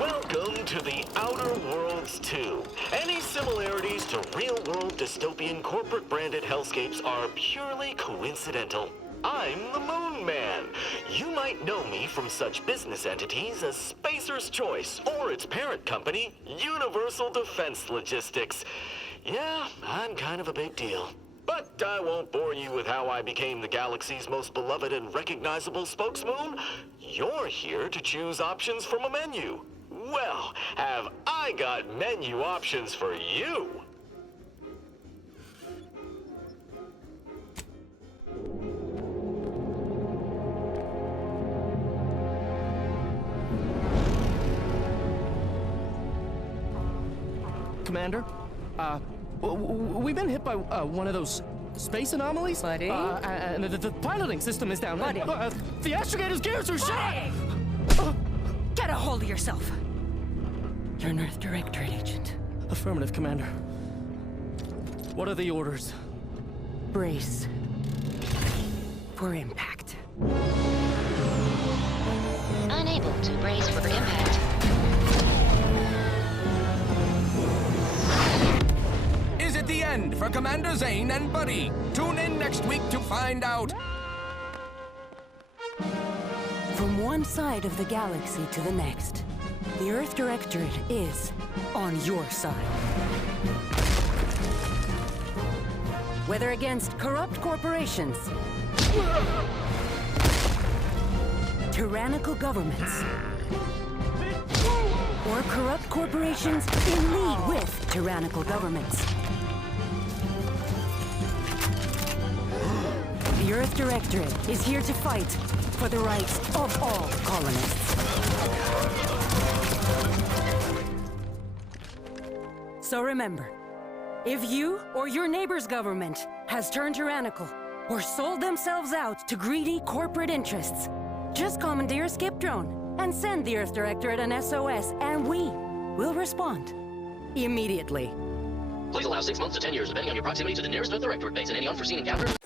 Welcome to the Outer Worlds 2. Any similarities to real-world dystopian corporate-branded hellscapes are purely coincidental. I'm the Moon Man. You might know me from such business entities as Spacer's Choice or its parent company, Universal Defense Logistics. Yeah, I'm kind of a big deal. But I won't bore you with how I became the galaxy's most beloved and recognizable spokesmoon. You're here to choose options from a menu. Well, have I got menu options for you? Commander, we've been hit by one of those space anomalies. Buddy? And the piloting system is down. Buddy? The astrogator's gears are shot! Get a hold of yourself! You're an Earth Directorate agent. Affirmative, Commander. What are the orders? Brace for impact. Unable to brace for impact. Is it the end for Commander Zane and Buddy? Tune in next week to find out. From one side of the galaxy to the next, the Earth Directorate is on your side. Whether against corrupt corporations, tyrannical governments, or corrupt corporations in league with tyrannical governments, the Earth Directorate is here to fight for the rights of all colonists. So remember, if you or your neighbor's government has turned tyrannical or sold themselves out to greedy corporate interests, just commandeer a skip drone and send the Earth Directorate an SOS, and we will respond immediately. Please allow 6 months to 10 years, depending on your proximity to the nearest Earth Directorate base and any unforeseen encounters.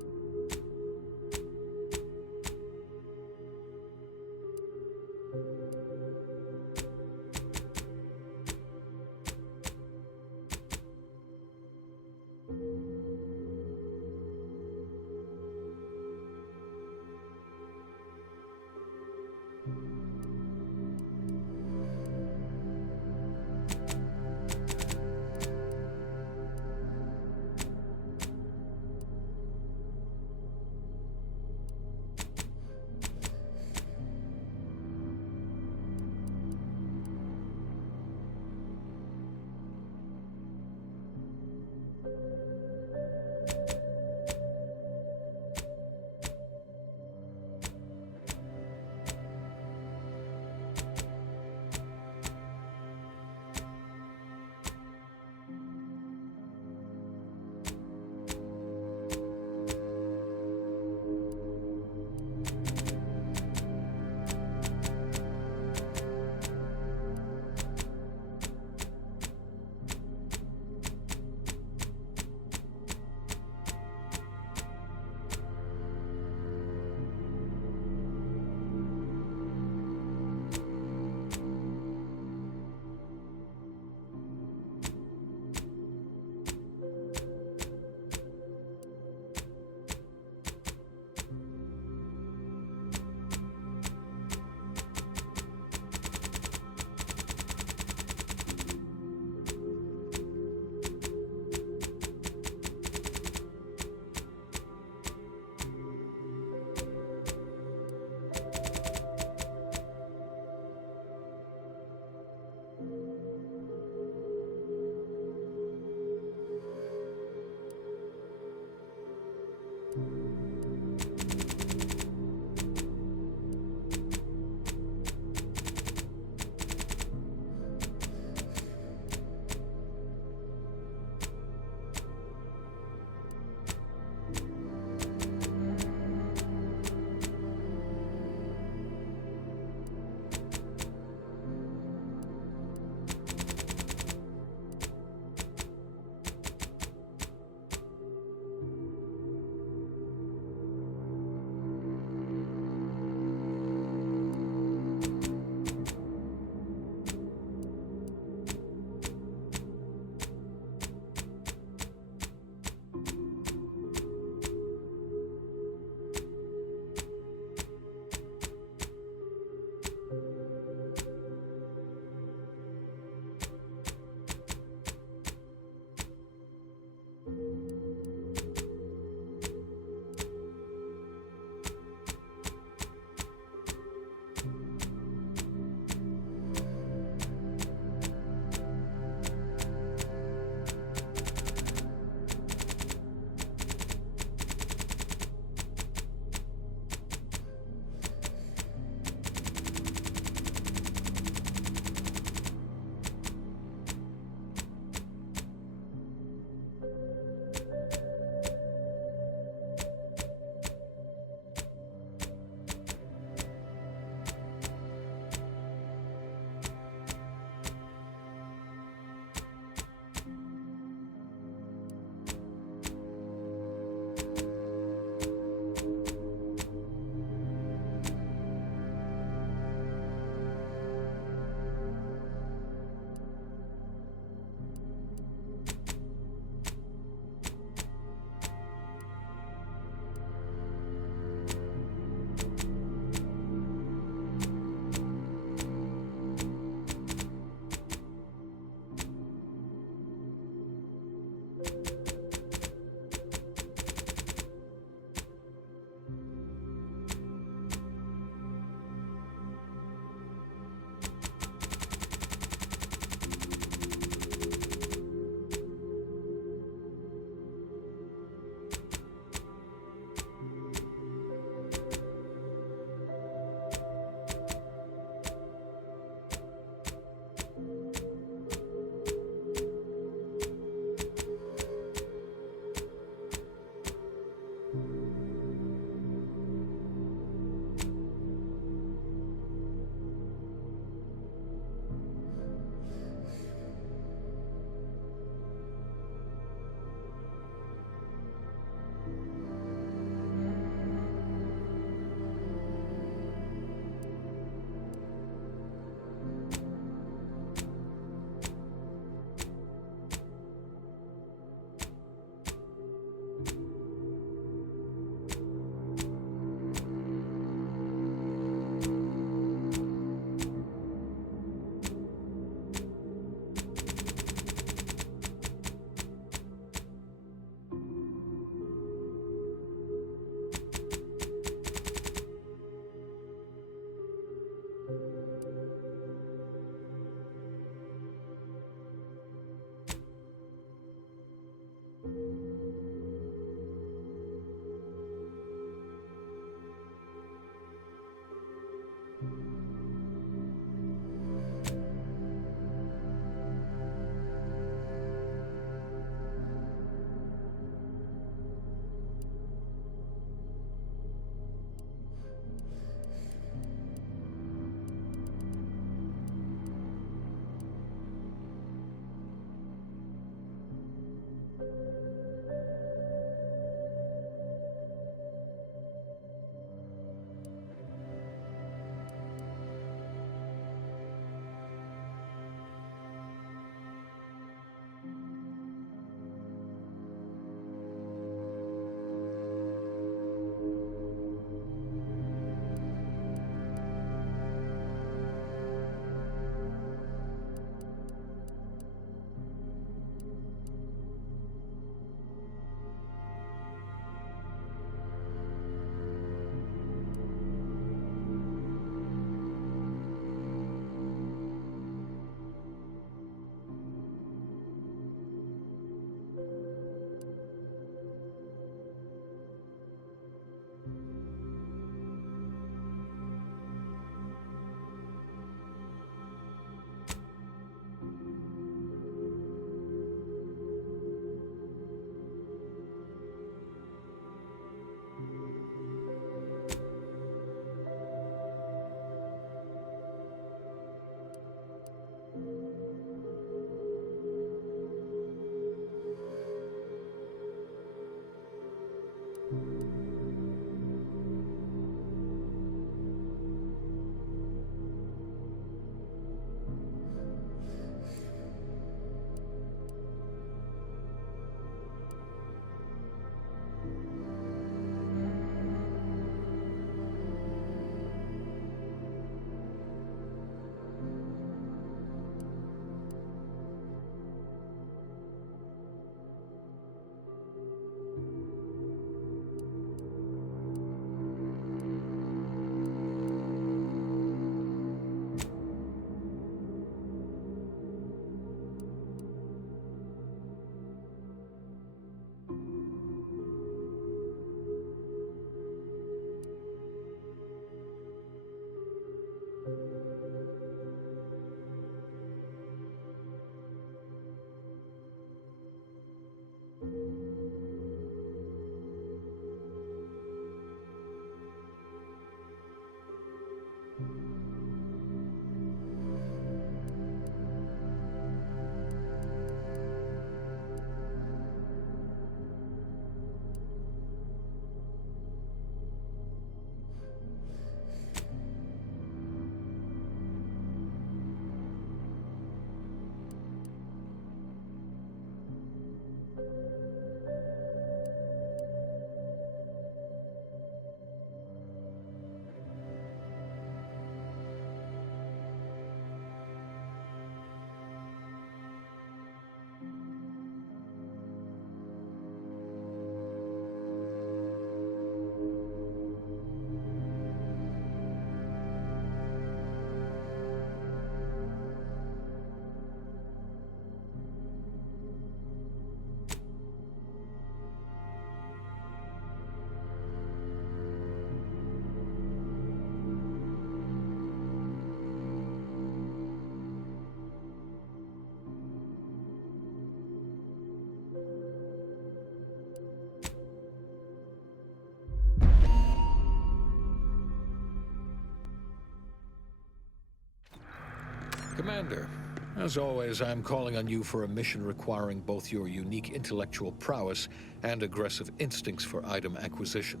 Commander, as always, I'm calling on you for a mission requiring both your unique intellectual prowess and aggressive instincts for item acquisition.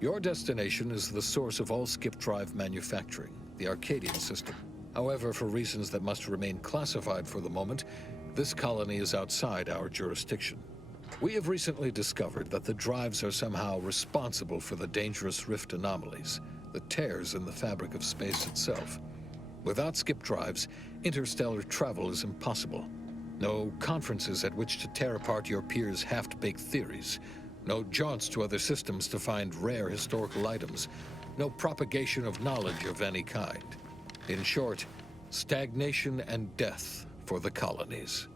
Your destination is the source of all skip drive manufacturing, the Arcadian system. However, for reasons that must remain classified for the moment, this colony is outside our jurisdiction. We have recently discovered that the drives are somehow responsible for the dangerous rift anomalies, the tears in the fabric of space itself. Without skip drives, interstellar travel is impossible. No conferences at which to tear apart your peers' half-baked theories. No jaunts to other systems to find rare historical items. No propagation of knowledge of any kind. In short, stagnation and death for the colonies.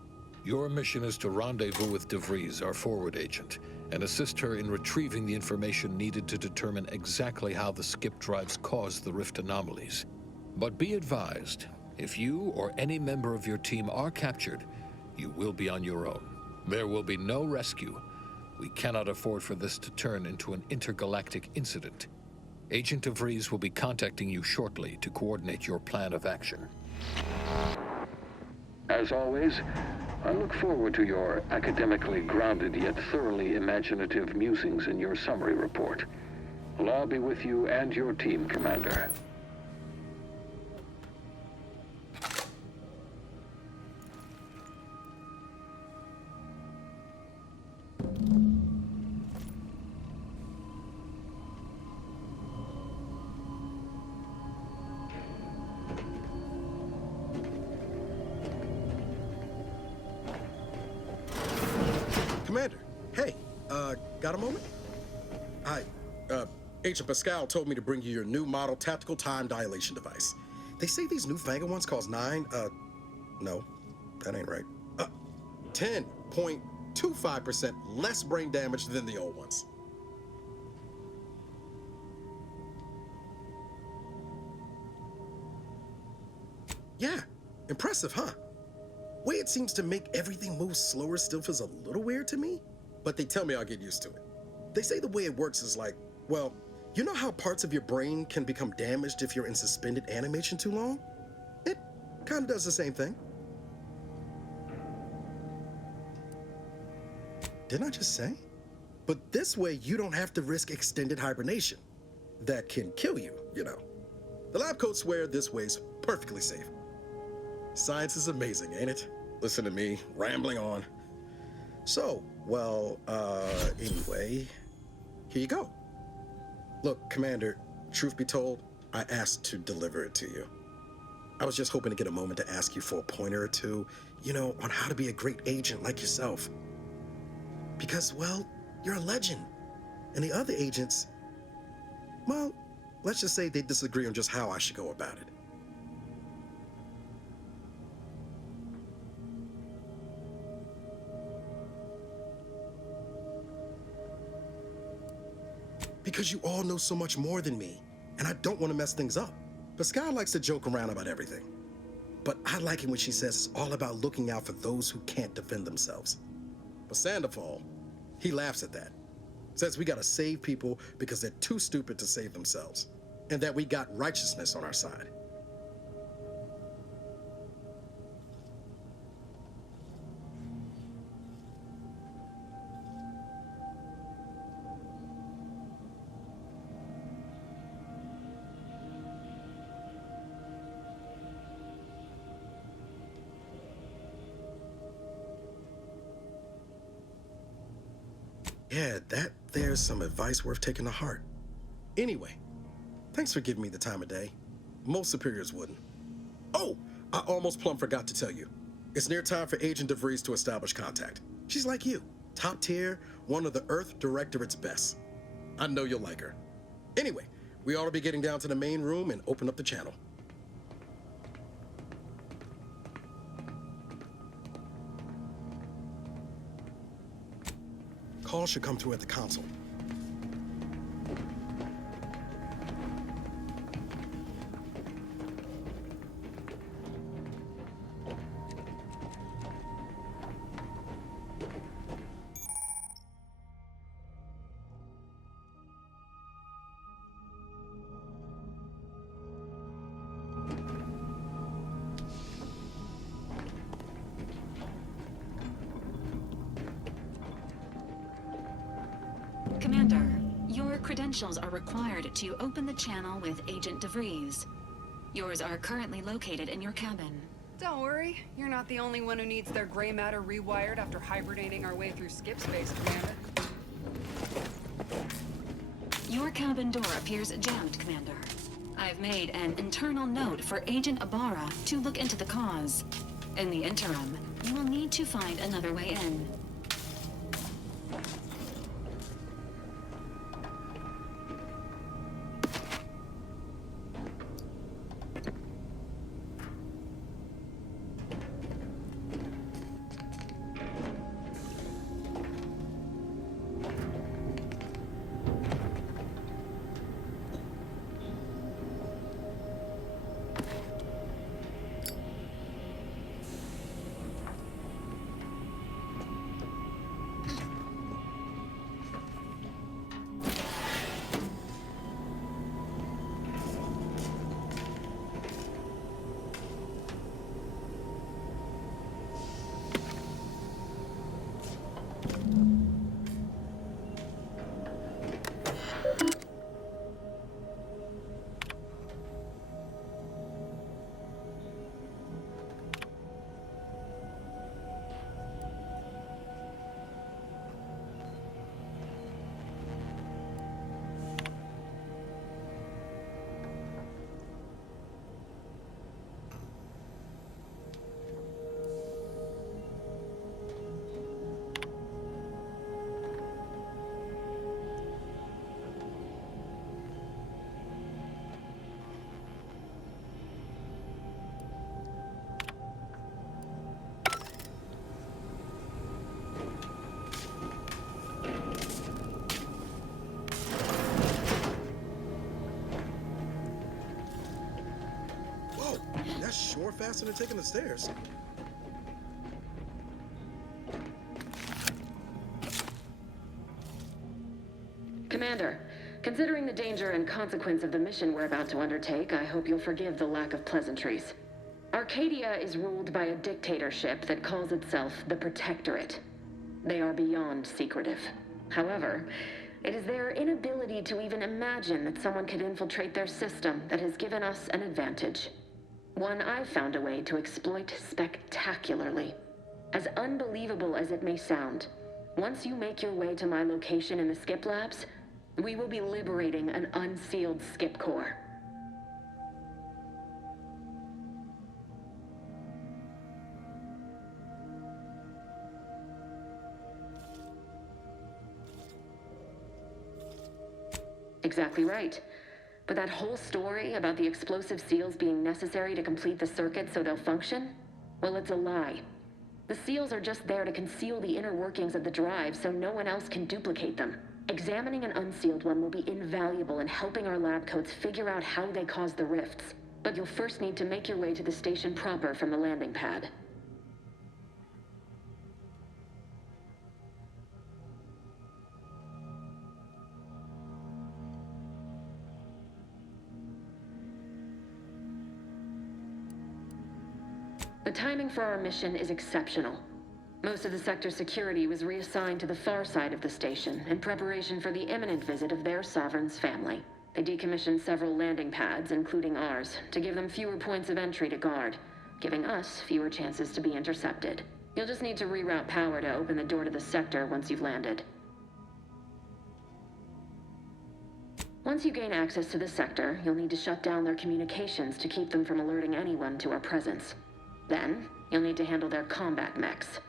Your mission is to rendezvous with DeVries, our forward agent, and assist her in retrieving the information needed to determine exactly how the skip drives caused the rift anomalies. But be advised, if you or any member of your team are captured, you will be on your own. There will be no rescue. We cannot afford for this to turn into an intergalactic incident. Agent DeVries will be contacting you shortly to coordinate your plan of action. As always, I look forward to your academically grounded yet thoroughly imaginative musings in your summary report. Allah be with you and your team, Commander. Commander, hey, got a moment? Agent Pascal told me to bring you your new model tactical time dilation device. They say these newfangled ones cause no, that ain't right. 10.25% less brain damage than the old ones. Yeah, impressive, huh? Way it seems to make everything move slower still feels a little weird to me, but they tell me I'll get used to it. They say the way it works is like, well, you know how parts of your brain can become damaged if you're in suspended animation too long? It kind of does the same thing. Didn't I just say? But this way you don't have to risk extended hibernation. That can kill you, you know. The lab coats swear this way's perfectly safe. Science is amazing, ain't it? Listen to me, rambling on. So, well, anyway, here you go. Look, Commander, truth be told, I asked to deliver it to you. I was just hoping to get a moment to ask you for a pointer or two, you know, on how to be a great agent like yourself. Because, well, you're a legend. And the other agents, well, let's just say they disagree on just how I should go about it. Because you all know so much more than me, and I don't want to mess things up. Pascal likes to joke around about everything. But I like it when she says it's all about looking out for those who can't defend themselves. But Sandoval, he laughs at that. Says we gotta save people because they're too stupid to save themselves, and that we got righteousness on our side. Yeah, there's some advice worth taking to heart. Anyway, thanks for giving me the time of day. Most superiors wouldn't. Oh, I almost plumb forgot to tell you. It's near time for Agent DeVries to establish contact. She's like you, top tier, one of the Earth Directorate's best. I know you'll like her. Anyway, we ought to be getting down to the main room and open up the channel. Call should come through at the console. Commander, your credentials are required to open the channel with Agent DeVries. Yours are currently located in your cabin. Don't worry, you're not the only one who needs their gray matter rewired after hibernating our way through skip space, Commander. Your cabin door appears jammed, Commander. I've made an internal note for Agent Ibarra to look into the cause. In the interim, you will need to find another way in. That's sure faster than taking the stairs. Commander, considering the danger and consequence of the mission we're about to undertake, I hope you'll forgive the lack of pleasantries. Arcadia is ruled by a dictatorship that calls itself the Protectorate. They are beyond secretive. However, it is their inability to even imagine that someone could infiltrate their system that has given us an advantage. One I've found a way to exploit spectacularly. As unbelievable as it may sound, once you make your way to my location in the Skip Labs, we will be liberating an unsealed Skip core. Exactly right. But that whole story about the explosive seals being necessary to complete the circuit so they'll function? Well, it's a lie. The seals are just there to conceal the inner workings of the drive so no one else can duplicate them. Examining an unsealed one will be invaluable in helping our lab coats figure out how they cause the rifts. But you'll first need to make your way to the station proper from the landing pad. The timing for our mission is exceptional. Most of the sector's security was reassigned to the far side of the station in preparation for the imminent visit of their sovereign's family. They decommissioned several landing pads, including ours, to give them fewer points of entry to guard, giving us fewer chances to be intercepted. You'll just need to reroute power to open the door to the sector once you've landed. Once you gain access to the sector, you'll need to shut down their communications to keep them from alerting anyone to our presence. Then, you'll need to handle their combat mechs.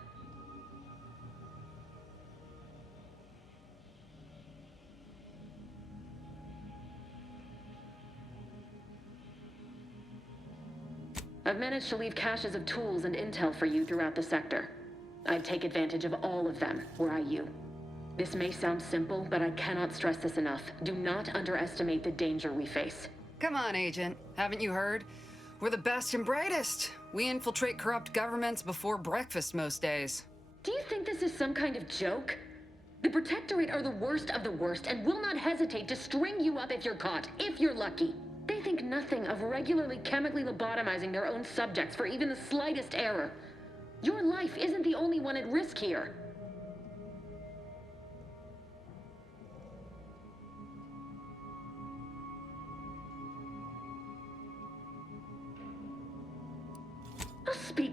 I've managed to leave caches of tools and intel for you throughout the sector. I'd take advantage of all of them, were I you. This may sound simple, but I cannot stress this enough. Do not underestimate the danger we face. Come on, Agent. Haven't you heard? We're the best and brightest. We infiltrate corrupt governments before breakfast most days. Do you think this is some kind of joke? The Protectorate are the worst of the worst and will not hesitate to string you up if you're caught, if you're lucky. They think nothing of regularly chemically lobotomizing their own subjects for even the slightest error. Your life isn't the only one at risk here.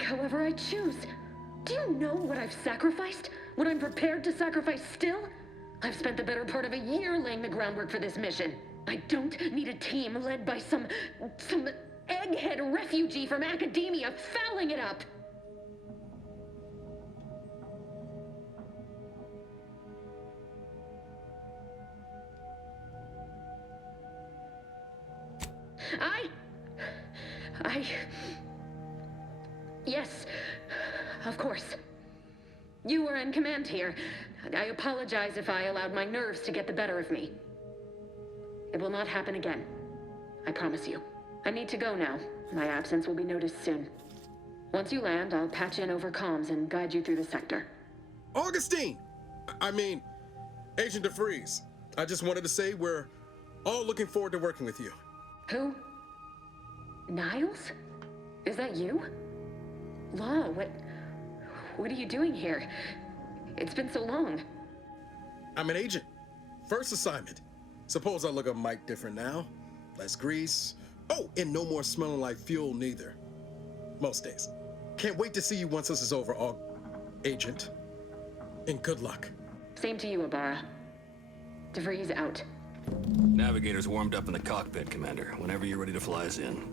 however I choose. Do you know what I've sacrificed? What I'm prepared to sacrifice still? I've spent the better part of a year laying the groundwork for this mission. I don't need a team led by some egghead refugee from academia fouling it up. Yes, of course. You were in command here. I apologize if I allowed my nerves to get the better of me. It will not happen again. I promise you. I need to go now. My absence will be noticed soon. Once you land, I'll patch in over comms and guide you through the sector. Augustine! I mean, Agent DeFreeze. I just wanted to say we're all looking forward to working with you. Who? Niles? Is that you? Law, what are you doing here? It's been so long. I'm an agent. First assignment. Suppose I look a mite different now. Less grease. Oh, and no more smelling like fuel neither. Most days. Can't wait to see you once this is over, Agent. And good luck. Same to you, Abara. DeVries out. Navigator's warmed up in the cockpit, Commander. Whenever you're ready to fly us in.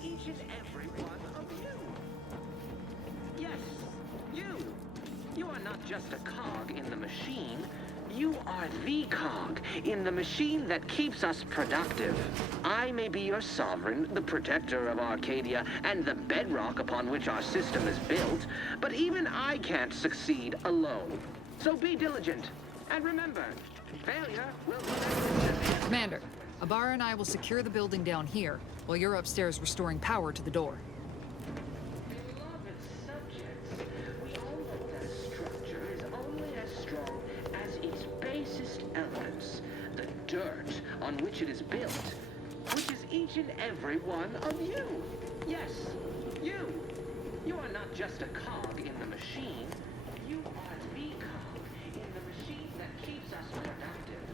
Each and every one of you. Yes, you. You are not just a cog in the machine. You are the cog in the machine that keeps us productive. I may be your sovereign, the protector of Arcadia, and the bedrock upon which our system is built, but even I can't succeed alone. So be diligent, and remember, failure will be... Commander, Abara and I will secure the building down here, while you're upstairs restoring power to the door. Beloved subjects, we all know that a structure is only as strong as its basest elements, the dirt on which it is built, which is each and every one of you. Yes, you. You are not just a cog in the machine. You are the cog in the machine that keeps us productive.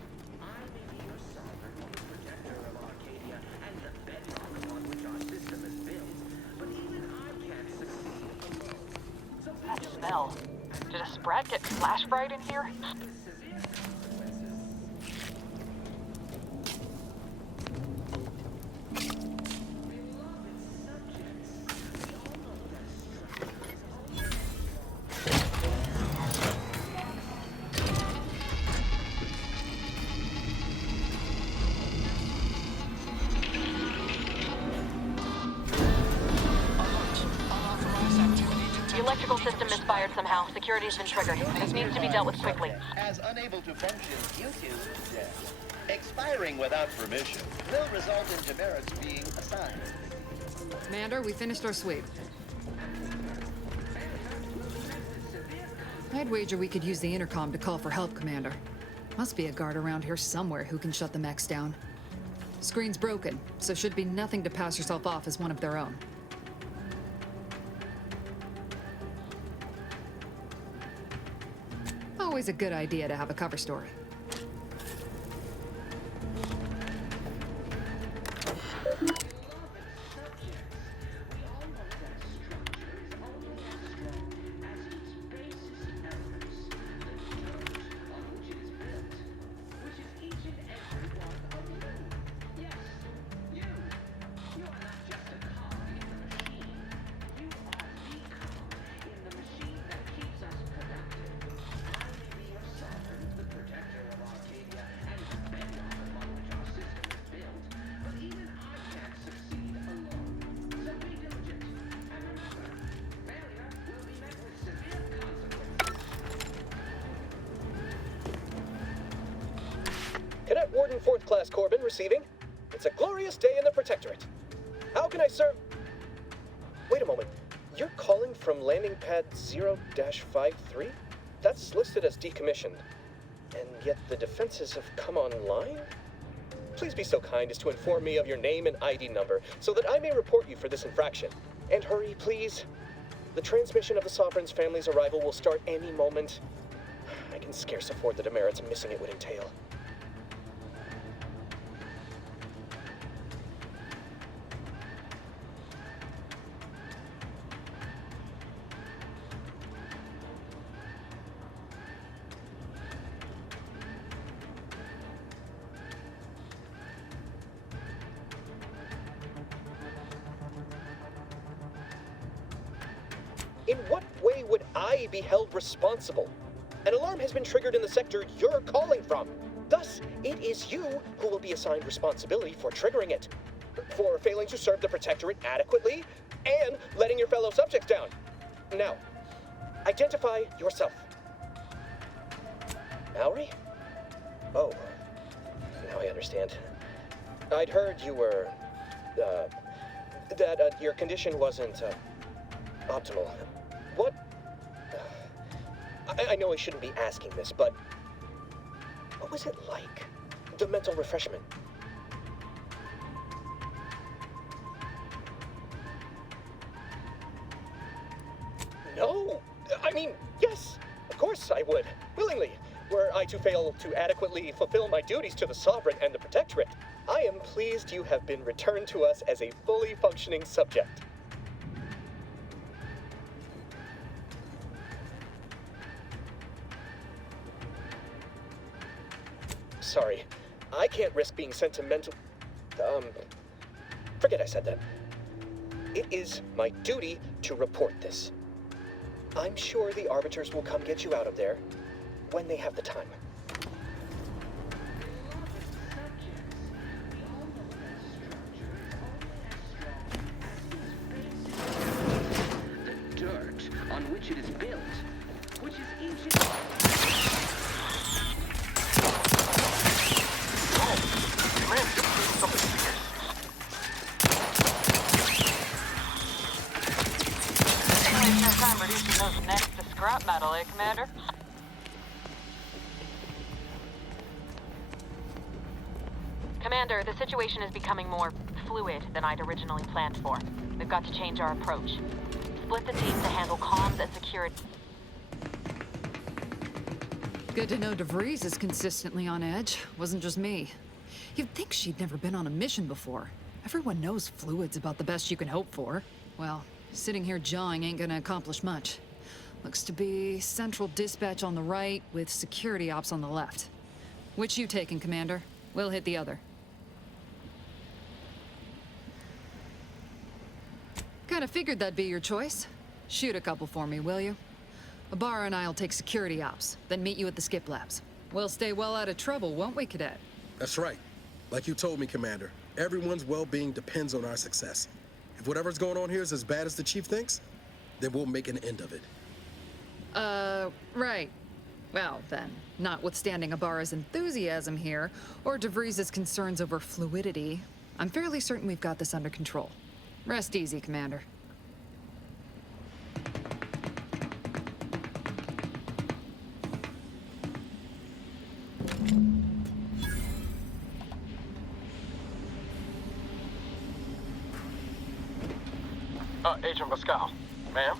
I may be your sovereign, the protector of Arcadia, and the bedrock upon which our system is built, but even I can't succeed alone. So that smell. Did a Sprat get flash fried in here? misfired somehow. Security's been triggered. This needs to be dealt with quickly. As unable to function due to death. Expiring without permission will result in demerits being assigned. Commander, we finished our sweep. I'd wager we could use the intercom to call for help, Commander. Must be a guard around here somewhere who can shut the mechs down. Screen's broken, so should be nothing to pass yourself off as one of their own. Always a good idea to have a cover story. Cadet Warden 4th Class Corbin receiving. It's a glorious day in the Protectorate. How can I serve? Wait a moment. You're calling from landing pad 0-53? That's listed as decommissioned. And yet the defenses have come online? Please be so kind as to inform me of your name and ID number so that I may report you for this infraction. And hurry, please. The transmission of the Sovereign's family's arrival will start any moment. I can scarce afford the demerits missing it would entail. In what way would I be held responsible? An alarm has been triggered in the sector you're calling from. Thus, it is you who will be assigned responsibility for triggering it. For failing to serve the Protectorate adequately, and letting your fellow subjects down. Now, identify yourself. Mallory? Oh, now I understand. I'd heard you were, that your condition wasn't, optimal. What? I know I shouldn't be asking this, but what was it like? The mental refreshment? No! I mean, yes! Of course I would. Willingly. Were I to fail to adequately fulfill my duties to the Sovereign and the Protectorate, I am pleased you have been returned to us as a fully functioning subject. Sorry, I can't risk being sentimental. Forget I said that. It is my duty to report this. I'm sure the Arbiters will come get you out of there when they have the time. The dirt on which it is built, which is ancient. Time reducing those necks to scrap metal, eh, Commander? Commander, the situation is becoming more fluid than I'd originally planned for. We've got to change our approach. Split the team to handle comms and security. Good to know DeVries is consistently on edge. Wasn't just me. You'd think she'd never been on a mission before. Everyone knows fluid's about the best you can hope for. Well, sitting here jawing ain't gonna accomplish much. Looks to be Central Dispatch on the right with security ops on the left. Which you taking, Commander? We'll hit the other. Kinda figured that'd be your choice. Shoot a couple for me, will you? Ibarra and I'll take security ops, then meet you at the skip labs. We'll stay well out of trouble, won't we, Cadet? That's right. Like you told me, Commander, everyone's well-being depends on our success. If whatever's going on here is as bad as the Chief thinks, then we'll make an end of it. Right. Well, then, notwithstanding Ibarra's enthusiasm here, or DeVries' concerns over fluidity, I'm fairly certain we've got this under control. Rest easy, Commander. Agent Pascal. Ma'am?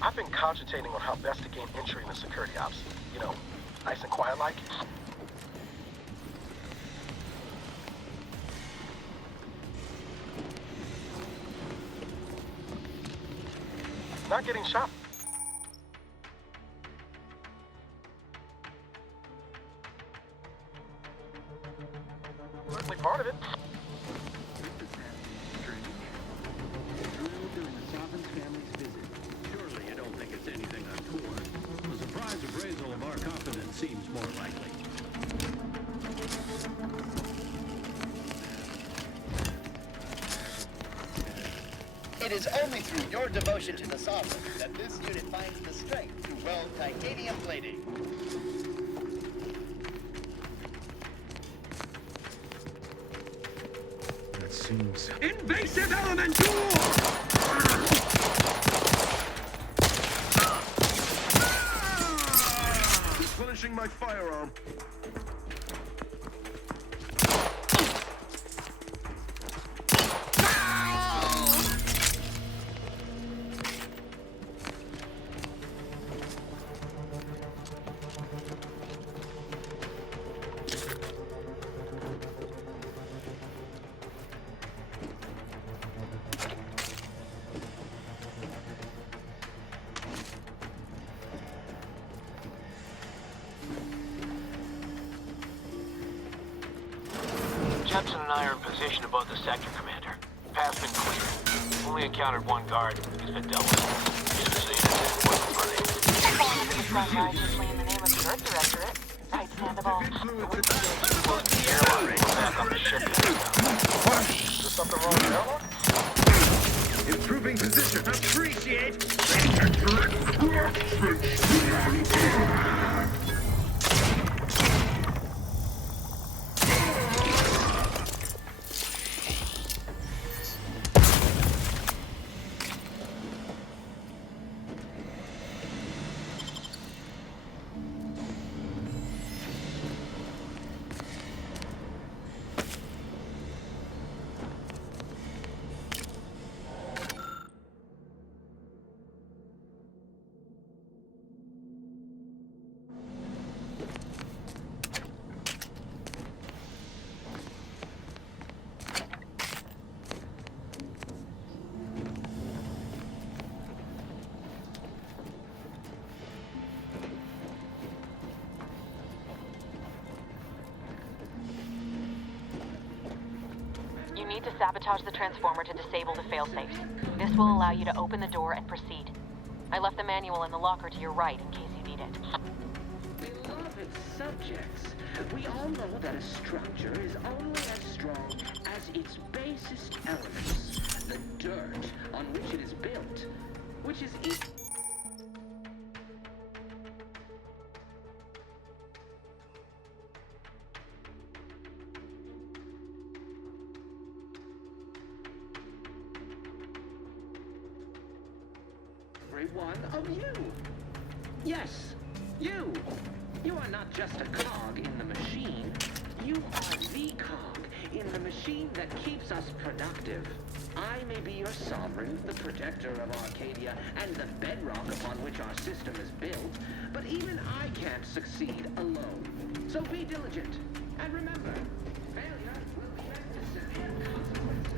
I've been cogitating on how best to gain entry into security ops. You know, nice and quiet like. Not getting shot. Certainly part of it. Surely you don't think it's anything untoward. The surprise appraisal of our confidence seems more likely. It is only through your devotion to the Sovereign that this unit finds the strength to weld titanium plating. That seems... Invasive Elementor! Replenishing my firearm. Jepson and I are in position above the sector, Commander. Path's been cleared. Only encountered one guard. He's been dealt with. Just so you know, wasn't funny. Falling into the sun righteously in the name of the Earth Directorate. Right, Sandoval? Close to the airlock. We're back on the ship. Is there something wrong with the airlock? Improving position. Appreciate. You need to sabotage the transformer to disable the failsafes. This will allow you to open the door and proceed. I left the manual in the locker to your right in case you need it. Beloved subjects, we all know that a structure is only as strong as its basest elements, the dirt on which it is built, which is one of you. Yes, you. You are not just a cog in the machine. You are the cog in the machine that keeps us productive. I may be your sovereign, the protector of Arcadia, and the bedrock upon which our system is built, but even I can't succeed alone. So be diligent, and remember, failure will be met with severe consequences.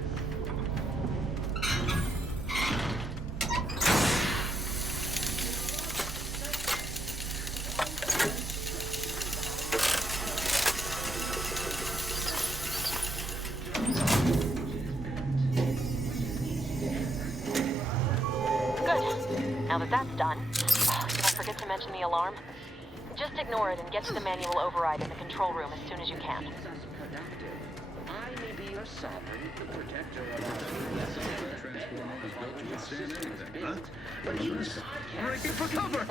Now that that's done, did I forget to mention the alarm? Just ignore it and get to the manual override in the control room as soon as you can. I may be your sovereign, the protector of our Transformer was built to withstand anything, huh? but even I can't Breaking for cover!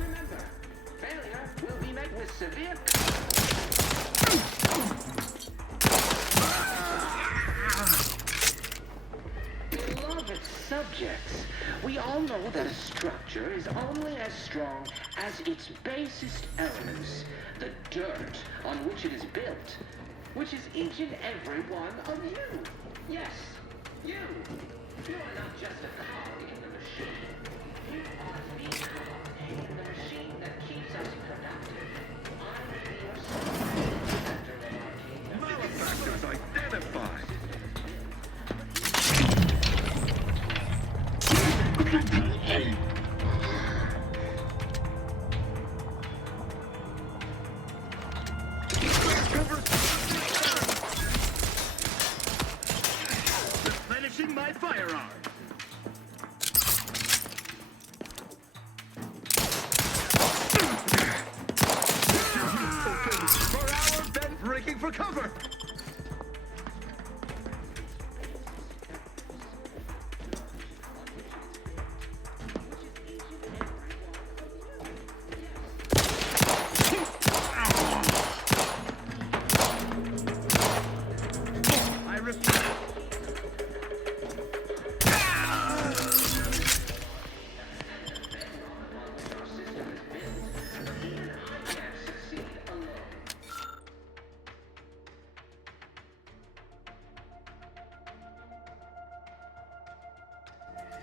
Remember, failure will be met with severe Beloved subjects, we all know that a structure is only as strong as its basest elements, the dirt on which it is built, which is each and every one of you. Yes, you. You are not just a cog in the machine. You are the cog in the machine that keeps us productive. I may be your sovereign protector of Arcadia. Malefactors identified! Replenishing my firearm! For our bed breaking for cover! I refuse.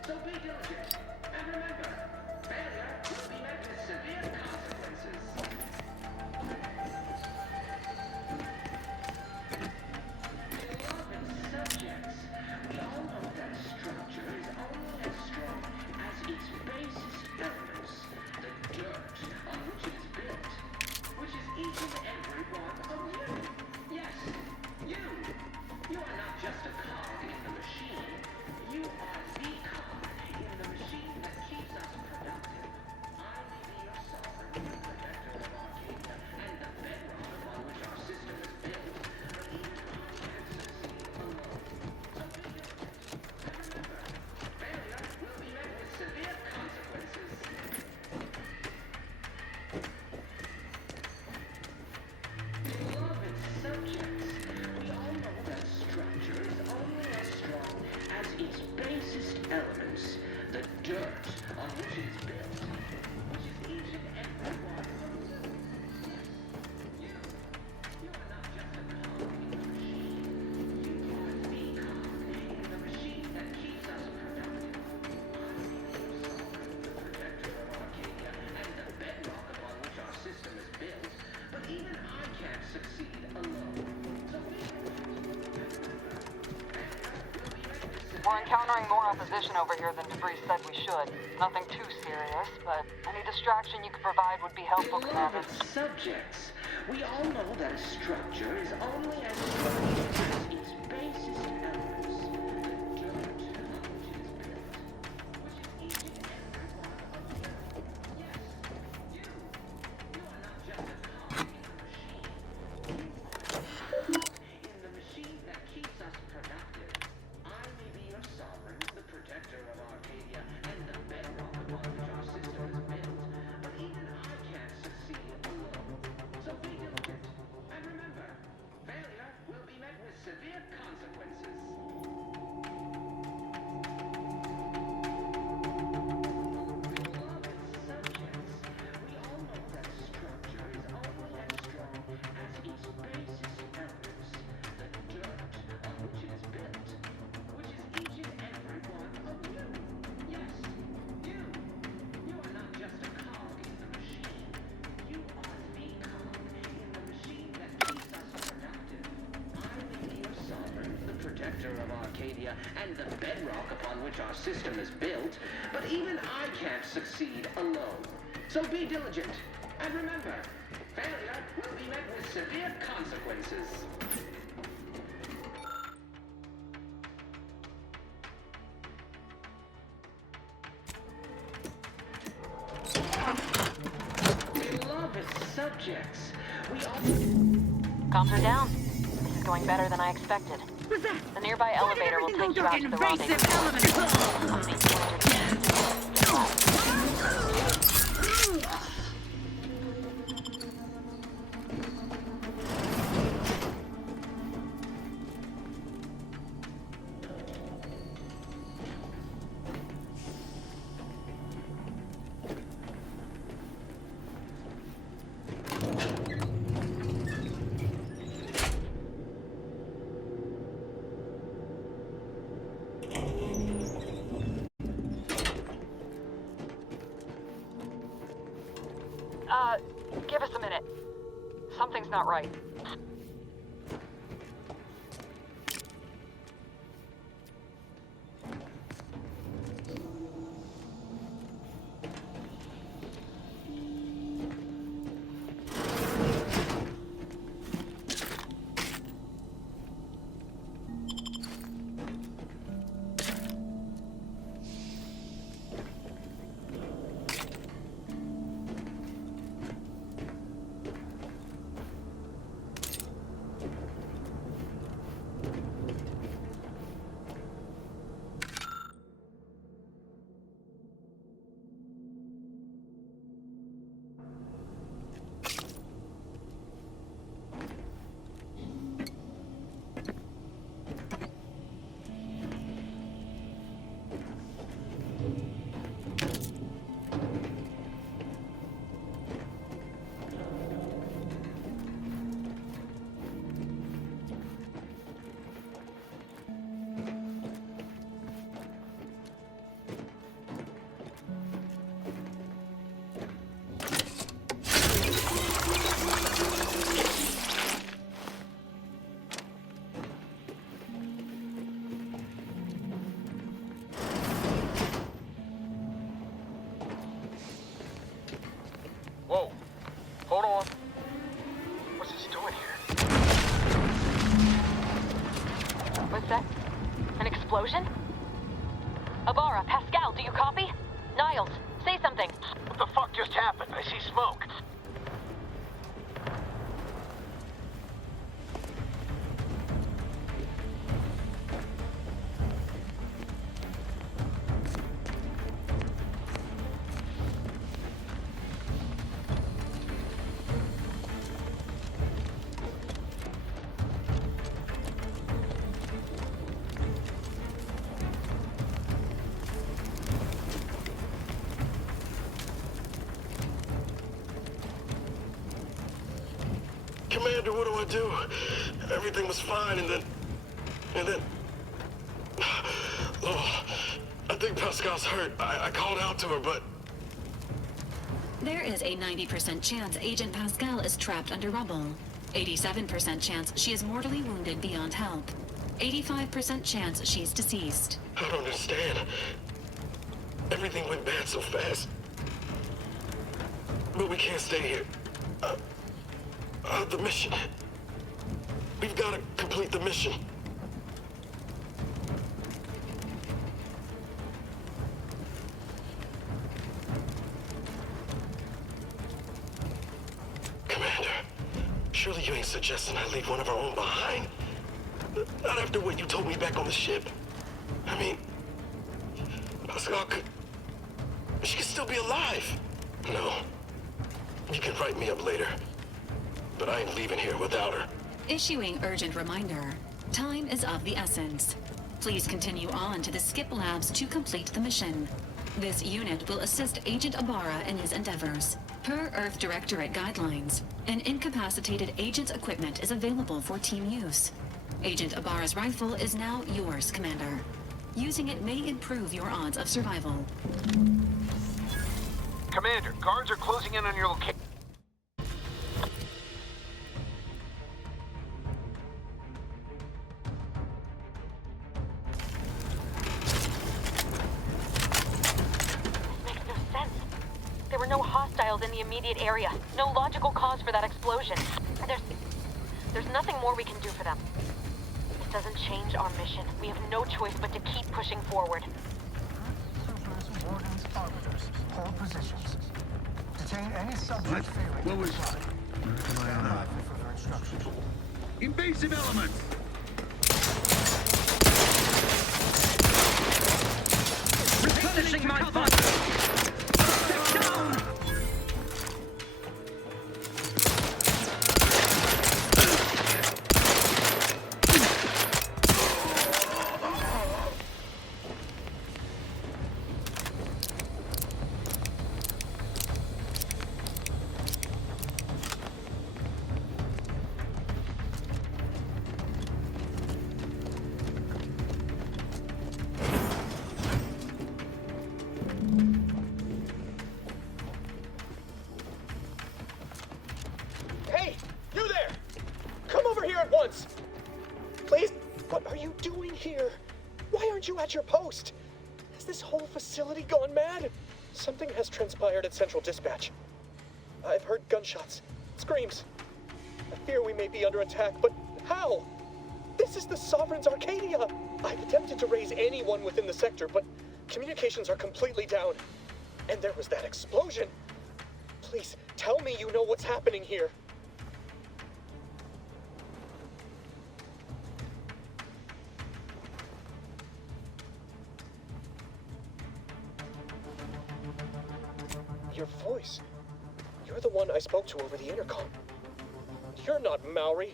So be diligent, and remember, failure will be met with severe consequences. Beloved subjects, we all know that a structure is only as strong as its basest elements, the dirt on which it is built, which is each and every one of you. Yes, you. You are not just a cog in the machine. You are the cog in the machine that keeps us productive. I may be your sovereign, the protector of Arcadia, and the bedrock upon which our system is built. But even I can't succeed alone. So be diligent. And remember, failure will be met with severe consequences. Beloved subjects, we all know that a structure is only as strong as its basest elements, the dirt on which it is built, which is each and every one of you. You are not just a cog in the machine. You are the cog in the machine that keeps us productive. I may be your sovereign, the protector of Arcadia, and the bedrock upon which our system is built, but even I can't succeed alone. So be We're encountering more opposition over here than Debris said we should. Nothing too serious, but any distraction you could provide would be helpful, Commander. Beloved subjects, we all know that a structure is only as strong as its basest elements, the dirt on which it is built, which is each and every one of you. Yes, you. You are not just a cog in the machine. You are the cog in the machine that keeps us productive. I may be your sovereign, the protector of Arcadia, and the bedrock upon which our system is built, but even I can't succeed alone. So be diligent, and remember, failure will be met with severe consequences. Beloved subjects, we all know that a structure is only as strong as its basest elements, the dirt on which it is built, which is each and every one of you. Yes, you. You are not just a cog in the machine. You are the cog in the machine that keeps us productive. I may be your sovereign, the protector of Arcadia, and the bedrock upon which our system is built, but even I can't succeed alone. So be diligent, and remember, failure will be met with severe consequences. subjects. We all... Comms are down. This is going better than I expected. The nearby elevator will take you out to the give us a minute. Something's not right. Whoa. Hold on. What's this doing here? What's that? An explosion? Abara, Pascal, do you copy? Niles, say something. What the fuck just happened? I see smoke. Commander, what do I do? Everything was fine, and then... Oh, I think Pascal's hurt. I called out to her, but... There is a 90% chance Agent Pascal is trapped under rubble. 87% chance she is mortally wounded beyond help. 85% chance she's deceased. I don't understand. Everything went bad so fast. But we can't stay here. The mission. We've got to complete the mission. Commander, surely you ain't suggesting I leave one of our own behind? Not after what you told me back on the ship. I mean, Pascal could... She could still be alive. No. You can write me up later. But I ain't leaving here without her. Issuing urgent reminder. Time is of the essence. Please continue on to the Skip Labs to complete the mission. This unit will assist Agent Abara in his endeavors. Per Earth Directorate guidelines, an incapacitated agent's equipment is available for team use. Agent Abara's rifle is now yours, Commander. Using it may improve your odds of survival. Commander, guards are closing in on your location. In the immediate area. No logical cause for that explosion. There's nothing more we can do for them. This doesn't change our mission. We have no choice but to keep pushing forward. Surface ordnance arbiters. Hold positions. Obtain any subject failing. What was... Invasive elements! Replenishing my funds! Step down! Hey, you there! Come over here at once! Please? What are you doing here? Why aren't you at your post? Has this whole facility gone mad? Something has transpired at Central Dispatch. I've heard gunshots, screams. I fear we may be under attack, but how? This is the Sovereign's Arcadia! I've attempted to raise anyone within the sector, but communications are completely down. And there was that explosion. Please, tell me you know what's happening here. Your voice. You're the one I spoke to over the intercom. You're not Maori.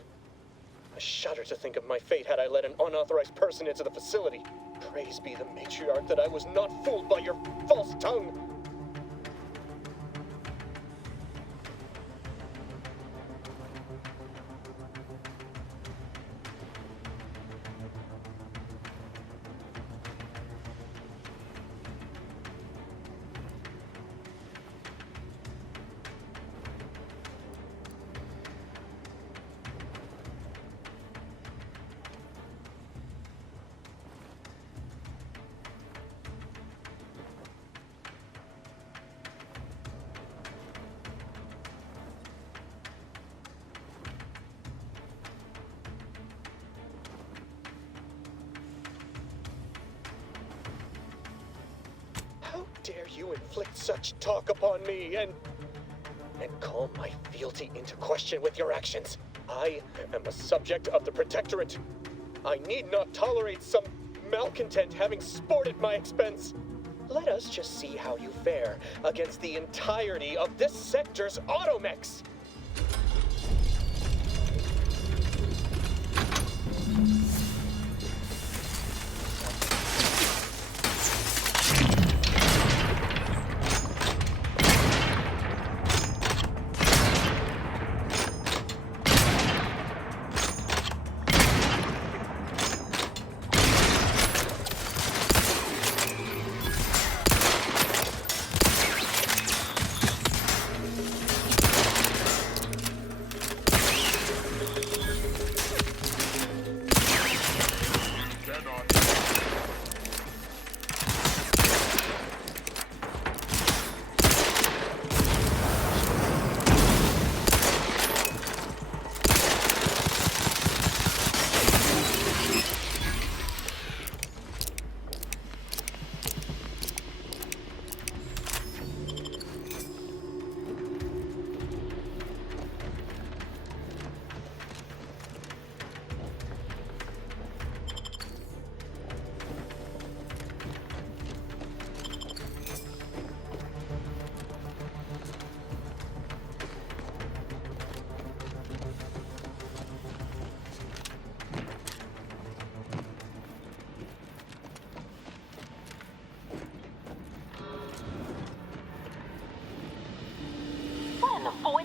I shudder to think of my fate had I let an unauthorized person into the facility. Praise be the matriarch that I was not fooled by your false tongue. How dare you inflict such talk upon me and call my fealty into question with your actions? I am a subject of the Protectorate. I need not tolerate some malcontent having sport at my expense. Let us just see how you fare against the entirety of this sector's automechs.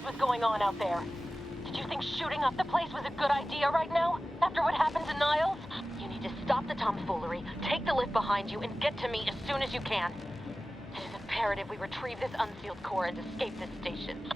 What's going on out there? Did you think shooting up the place was a good idea right now? After what happened to Niles? You need to stop the tomfoolery, take the lift behind you, and get to me as soon as you can. It is imperative we retrieve this unsealed core and escape this station.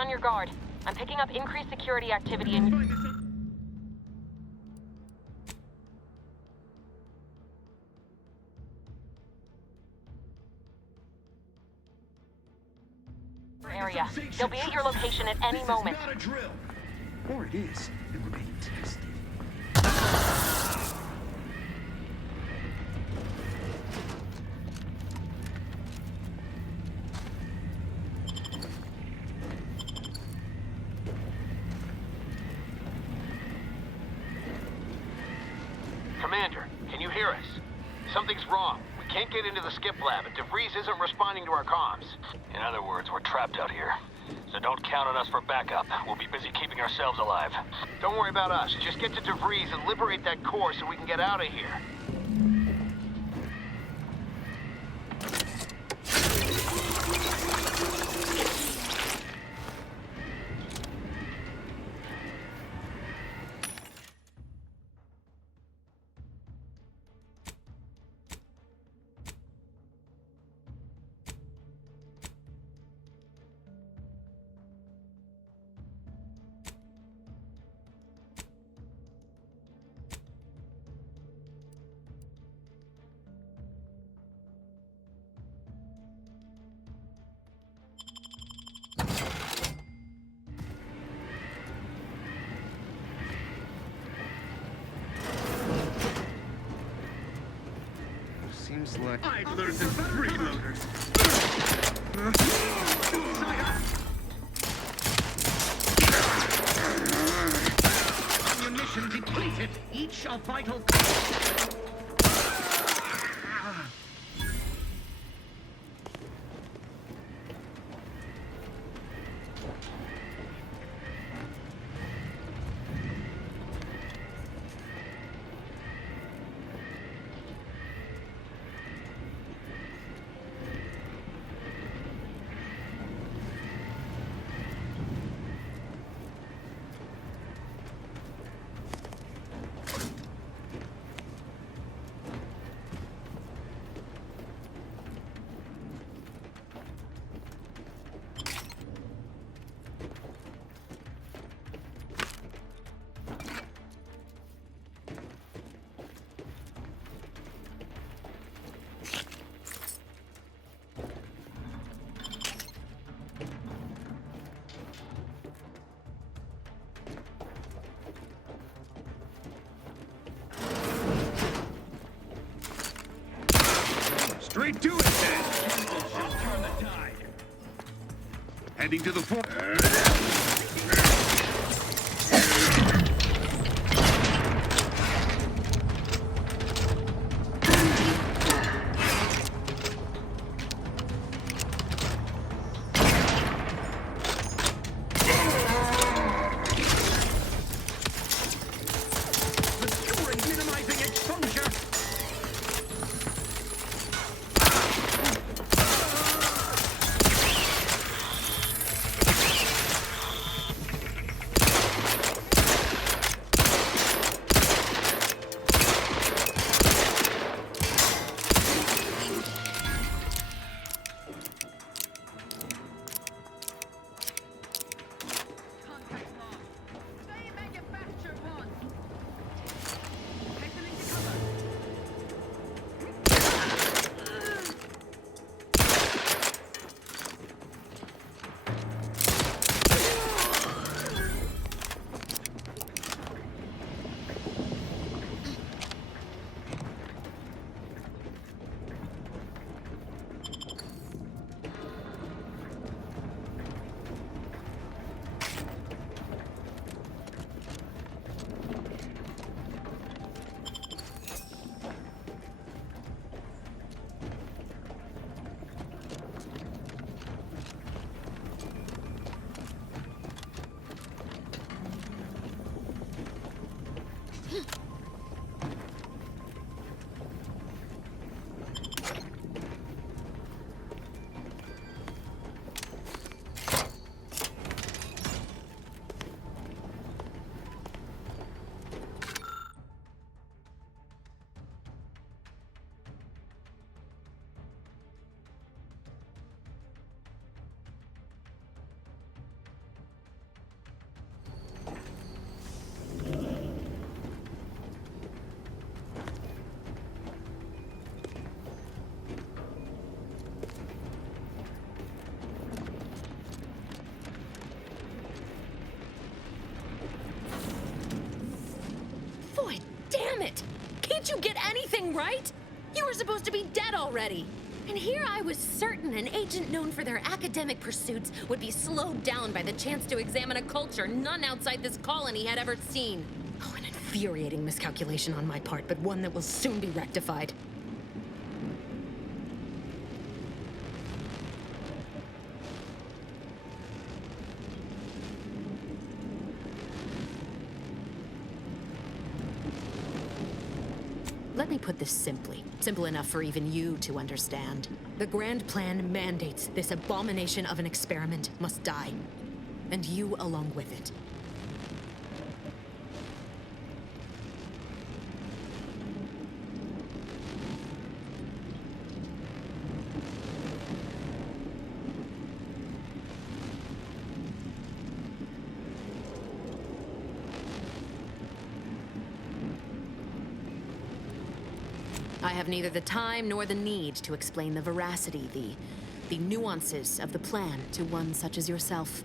on your guard. I'm picking up increased security activity in your area. They'll be at your location at any moment. Not a drill. Or it is, and we're being tested. Commander, can you hear us? Something's wrong. We can't get into the skip lab, and DeVries isn't responding to our comms. In other words, we're trapped out here. So don't count on us for backup. We'll be busy keeping ourselves alive. Don't worry about us. Just get to DeVries and liberate that core so we can get out of here. Seems like I've learned the freeloaders. Ammunition depleted. Each a vital. Straight to it, then. Turn the tide. Heading to the fort. Damn it! Can't you get anything right? You were supposed to be dead already. And here I was certain an agent known for their academic pursuits would be slowed down by the chance to examine a culture none outside this colony had ever seen. Oh, an infuriating miscalculation on my part, but one that will soon be rectified. Let me put this simply. Simple enough for even you to understand. The Grand Plan mandates this abomination of an experiment must die. And you along with it. I have neither the time nor the need to explain the veracity, the nuances of the plan to one such as yourself.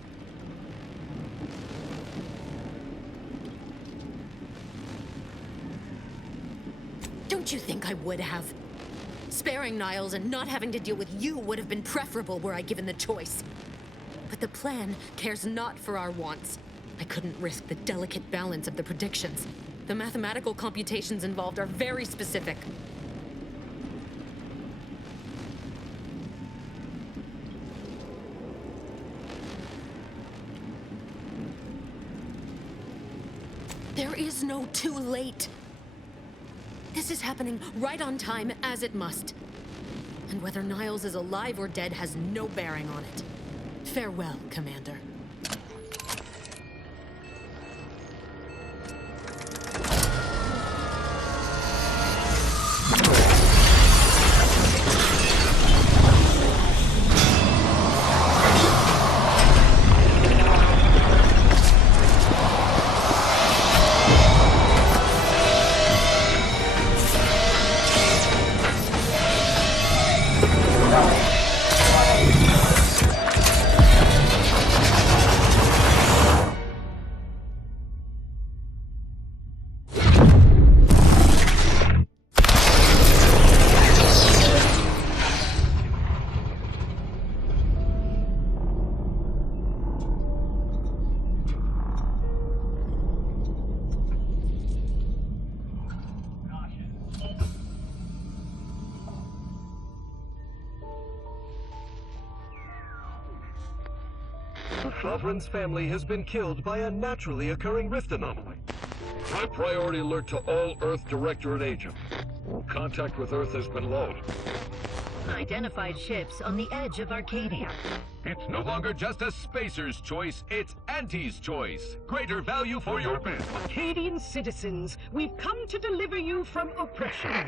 Don't you think I would have? Sparing Niles and not having to deal with you would have been preferable were I given the choice. But the plan cares not for our wants. I couldn't risk the delicate balance of the predictions. The mathematical computations involved are very specific. There is no too late. This is happening right on time, as it must. And whether Niles is alive or dead has no bearing on it. Farewell, Commander. The Sovereign's family has been killed by a naturally occurring rift anomaly. High priority alert to all Earth Directorate agents. Contact with Earth has been low. Identified ships on the edge of Arcadia. It's no longer just a spacer's choice, it's Auntie's choice. Greater value for your bid. Arcadian citizens, we've come to deliver you from oppression.